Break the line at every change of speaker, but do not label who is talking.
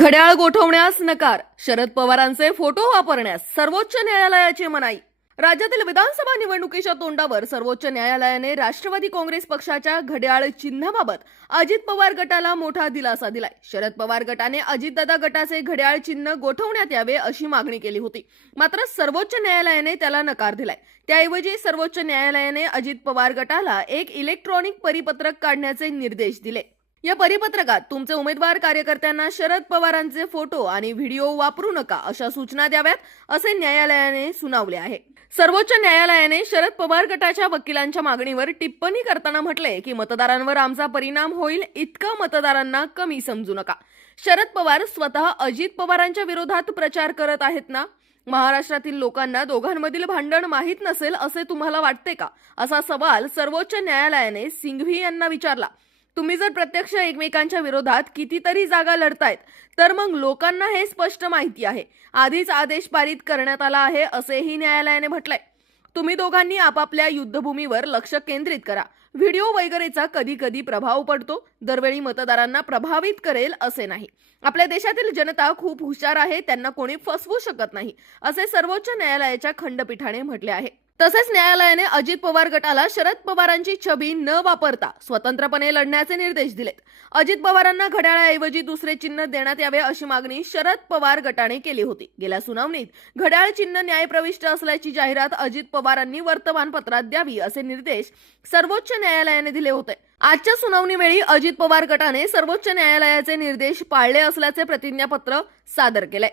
घड्याळ गोठवण्यास नकार. शरद पवारांचे फोटो वापरण्यास सर्वोच्च न्यायालयाची मनाई. राज्यातील विधानसभा निवडणुकीच्या तोंडावर सर्वोच्च न्यायालयाने राष्ट्रवादी काँग्रेस पक्षाच्या घड्याळ चिन्हाबाबत अजित पवार गटाला मोठा दिलासा दिलाय. शरद पवार गटाने अजितदादा गटाचे घड्याळ चिन्ह गोठवण्यात यावे अशी मागणी केली होती. मात्र सर्वोच्च न्यायालयाने त्याला नकार दिलाय. त्याऐवजी सर्वोच्च न्यायालयाने अजित पवार गटाला एक इलेक्ट्रॉनिक परिपत्रक काढण्याचे निर्देश दिले. या परिपत्रकात तुमचे उमेदवार कार्यकर्त्यांना शरद पवारांचे फोटो आणि व्हिडिओ वापरू नका अशा सूचना द्याव्यात असे न्यायालयाने सुनावले आहे. सर्वोच्च न्यायालयाने शरद पवार गटाच्या वकिलांच्या मागणीवर टिप्पणी करताना म्हटले की मतदारांवर आमचा परिणाम होईल इतका मतदारांना कमी समजू नका. शरद पवार स्वतः अजित पवारांच्या विरोधात प्रचार करत आहेत ना? महाराष्ट्रातील लोकांना दोघांमधील भांडण माहीत नसेल असे तुम्हाला वाटते का? असा सवाल सर्वोच्च न्यायालयाने सिंघवी यांना विचारला. तुम्ही जर प्रत्यक्ष एकमेकांच्या विरोधात कितीतरी जागा लढतायत तर मग लोकांना हे स्पष्ट माहिती आहे. आधीच आदेश पारित करण्यात आला आहे असेही न्यायालयाने म्हटलंय. तुम्ही दोघांनी आपापल्या युद्धभूमीवर लक्ष केंद्रित करा. व्हिडिओ वगैरेचा कधी कधी प्रभाव पडतो. दरवेळी मतदारांना प्रभावित करेल असे नाही. आपल्या देशातील जनता खूप हुशार आहे त्यांना कोणी फसवू शकत नाही असे सर्वोच्च न्यायालयाच्या खंडपीठाने म्हटले आहे. तसेच न्यायालयाने अजित पवार गटाला शरद पवारांची छबी न वापरता स्वतंत्रपणे लढण्याचे निर्देश दिलेत. अजित पवारांना घड्याळाऐवजी दुसरे चिन्ह देण्यात यावे अशी मागणी शरद पवार गटाने केली होती. गेल्या सुनावणीत घड्याळ चिन्ह न्यायप्रविष्ट असल्याची जाहिरात अजित पवारांनी वर्तमानपत्रात द्यावी असे निर्देश सर्वोच्च न्यायालयाने दिले होते. आजच्या सुनावणीवेळी अजित पवार गटाने सर्वोच्च न्यायालयाचे निर्देश पाळले असल्याचे प्रतिज्ञापत्र सादर केले